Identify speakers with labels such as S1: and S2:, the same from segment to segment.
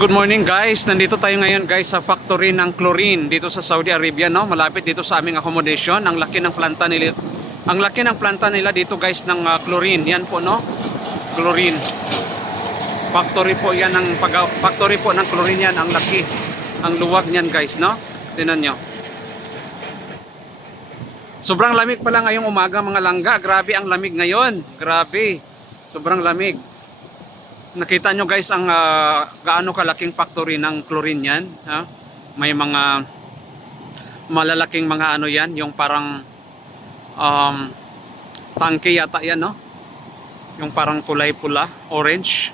S1: Good morning guys, nandito tayo ngayon guys sa factory ng chlorine dito sa Saudi Arabia no, malapit dito sa aming accommodation. Ang laki ng planta nila. Ang laki ng planta nila dito guys ng ah, chlorine. Yan po no. Chlorine. Factory po 'yan ng pag factory po ng chlorine yan, ang laki. Ang luwag niyan guys no. Tingnan nyo. Sobrang lamig pala ngayong umaga mga langga. Grabe ang lamig ngayon. Grabe. Sobrang lamig. Nakita nyo guys ang ah, gaano kalaking factory ng chlorine yan. Ha? May mga malalaking mga ano yan, yung parang um, tangke yata yan, no? Yung parang kulay pula, orange.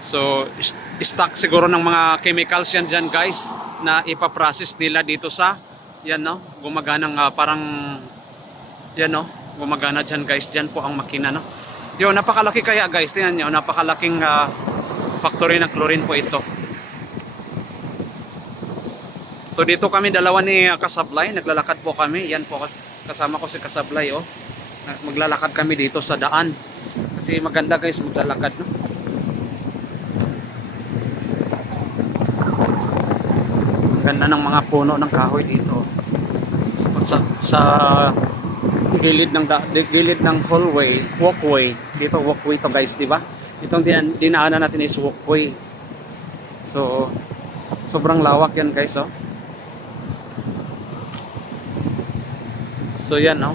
S1: So, stock siguro ng mga chemicals yan dyan guys na ipaprocess nila dito sa yan no, gumaganang ah, parang yan no, gumagana dyan guys, dyan po ang makina no. Yo, napakalaki kaya guys, tingnan nyo, napakalaking ah, factory ng chlorine po ito. So dito kami dalawa ni ah, Kasablay, naglalakad po kami. Yan po kasama ko si Kasablay oh. Maglalakad kami dito sa daan. Kasi maganda guys maglalakad no. Ganda ng mga puno ng kahoy dito. Sa, sa gilid ng gilid ng hallway, walkway. Dito walkway to guys, di ba? Itong din, dinaanan natin is walkway. So sobrang lawak yan guys, oh. So yan, no.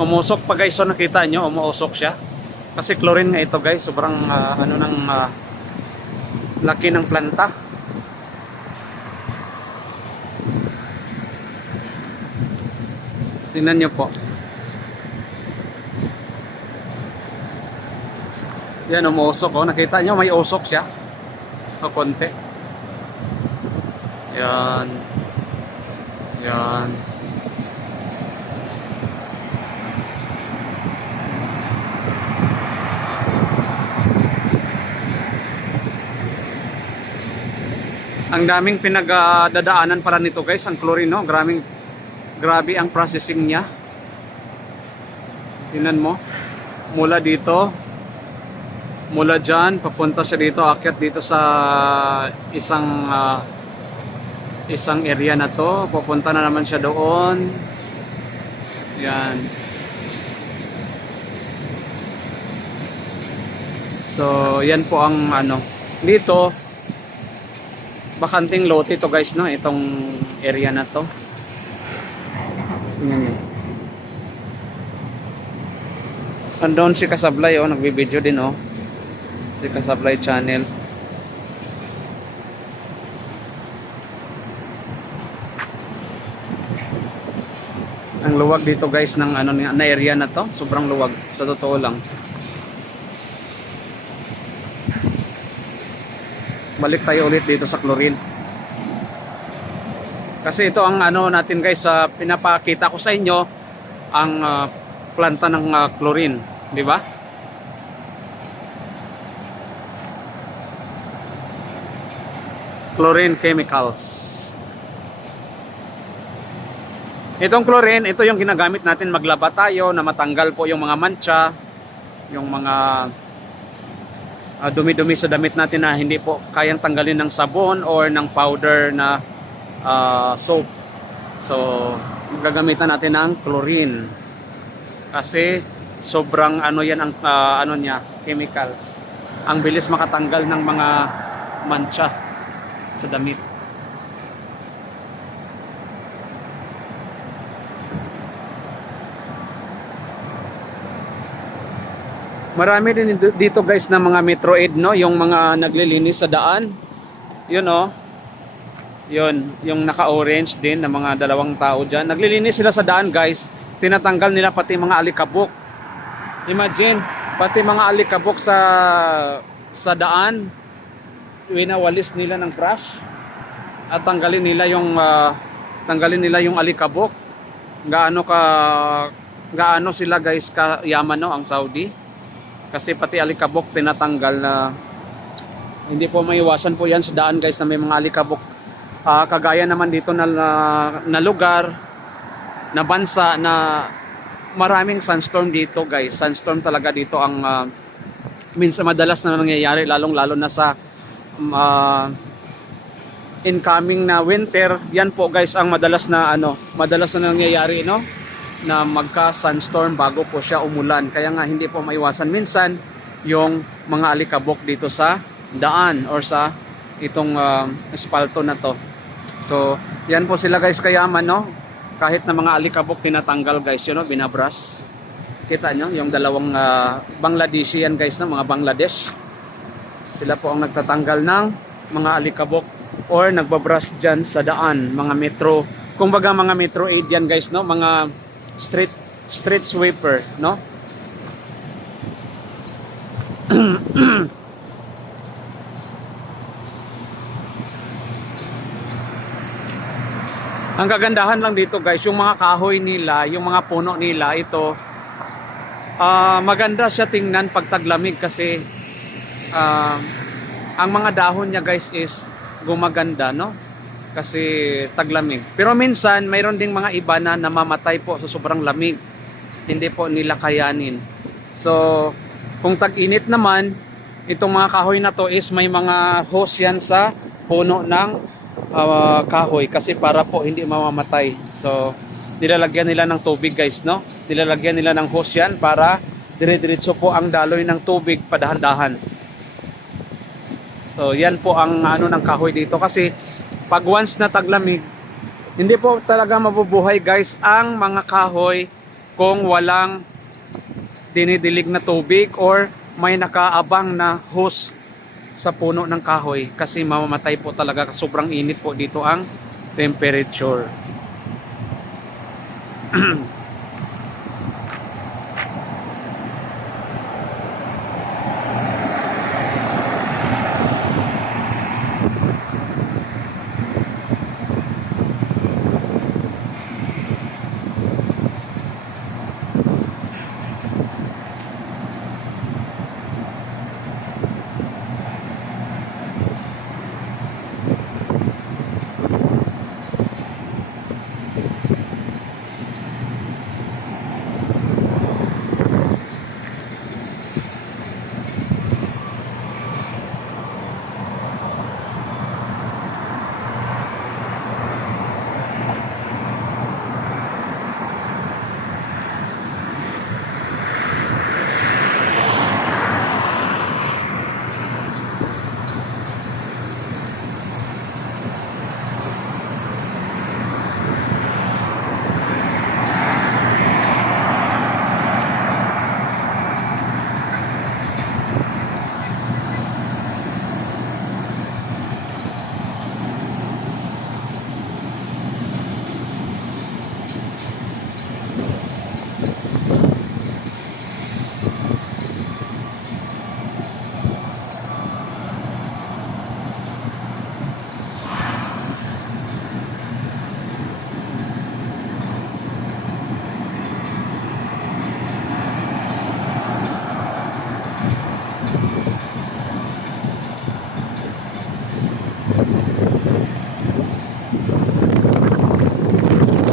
S1: Umusok pa guys, so nakita nyo, umuusok siya. Kasi chlorine nga ito guys, sobrang ah, ano ng ah, laki ng planta. Tingnan nyo po. Yan, umuusok oh. Nakita nyo, may usok siya. O konti. Yan. Yan. Ang daming pinagdadaanan pala nito guys, ang chlorine no. Graming grabe ang processing niya. Tingnan mo. Mula dito, mula dyan, papunta siya dito, akyat dito sa isang ah, isang area na to. Pupunta na naman siya doon. Yan. So, yan po ang ano. Dito, bakanting lote to guys, no? Itong area na to. Tingnan nyo. Andun si Kasablay, oh, nagbibideo din, oh. Si Kasablay channel. Ang luwag dito guys ng ano na area na to, sobrang luwag sa totoo lang. Balik tayo ulit dito sa chlorine. Kasi ito ang ano natin guys, sa pinapakita ko sa inyo ang ah, planta ng ah, chlorine, di ba? Chlorine chemicals. Itong chlorine, ito yung ginagamit natin maglaba tayo na matanggal po yung mga mancha, yung mga ah, dumi-dumi sa damit natin na hindi po kayang tanggalin ng sabon or ng powder na ah, soap. So, gagamitan natin ng chlorine. Kasi sobrang ano yan ang ah, ano niya, chemicals. Ang bilis makatanggal ng mga mancha sa damit. Marami din dito guys na mga Metroid no, yung mga naglilinis sa daan. Yun oh. Yun, yung naka-orange din na mga dalawang tao diyan. Naglilinis sila sa daan guys. Tinatanggal nila pati mga alikabok. Imagine, pati mga alikabok sa sa daan winawalis nila ng brush at tanggalin nila yung ah, tanggalin nila yung alikabok. Gaano ka gaano sila guys kayaman no ang Saudi? Kasi pati alikabok tinatanggal na hindi po maiwasan po yan sa daan guys na may mga alikabok. Ah, kagaya naman dito na, na, na lugar, na bansa na maraming sunstorm dito guys. Sunstorm talaga dito ang ah, minsan madalas na nangyayari lalong lalo na sa ah, incoming na winter yan po guys ang madalas na ano madalas na nangyayari no? Na magka sunstorm bago po siya umulan. Kaya nga hindi po maiwasan minsan yung mga alikabok dito sa daan or sa itong ah, espalto na to. So yan po sila guys kayaman no? Kahit na mga alikabok tinatanggal guys yun no? Binabras. Kita nyo yung dalawang ah, Bangladeshi yan guys no? Mga Bangladesh sila po ang nagtatanggal ng mga alikabok or nagbabrush dyan sa daan, mga metro. Kumbaga mga metro aid yan guys, no? Mga street street sweeper, no? Ang kagandahan lang dito guys, yung mga kahoy nila, yung mga puno nila, ito, ah, maganda siya tingnan pag taglamig kasi ah, ang mga dahon niya guys is gumaganda no? Kasi taglamig. Pero minsan mayroon ding mga iba na namamatay po sa sobrang lamig. Hindi po nila kayanin. So kung tag-init naman itong mga kahoy na to is may mga hose yan sa puno ng ah, kahoy. Kasi para po hindi mamamatay. So nilalagyan nila ng tubig guys no? Nilalagyan nila ng hose yan para dire-diretso po ang daloy ng tubig padahan-dahan So yan po ang ano ng kahoy dito kasi pag once na taglamig, hindi po talaga mabubuhay guys ang mga kahoy kung walang dinidilig na tubig or may nakaabang na hose sa puno ng kahoy kasi mamamatay po talaga sobrang init po dito ang temperature.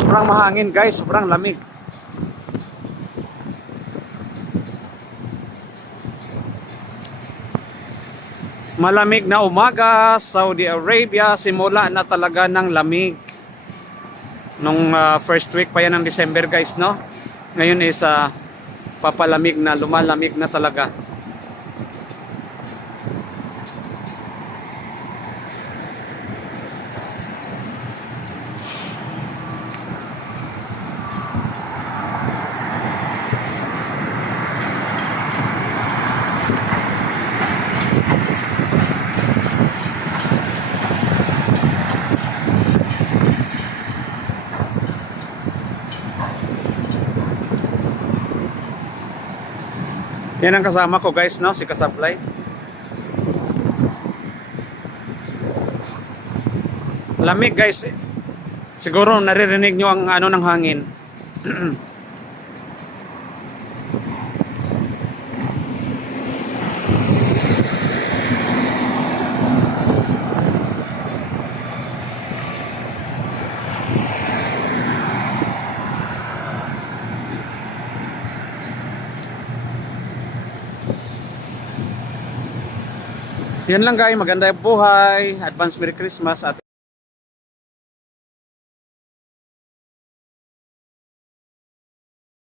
S1: Sobrang mahangin guys, sobrang lamig. Malamig na umaga, Saudi Arabia, simula na talaga ng lamig. Nung ah, first week pa yan ng December guys, no? Ngayon is ah, papalamig na, lumalamig na talaga. Yan ang kasama ko guys, no? Si Kasablay. Lamig guys. Siguro naririnig nyo ang ano ng hangin. Yan lang guys, maganda yung buhay. Advance Merry Christmas at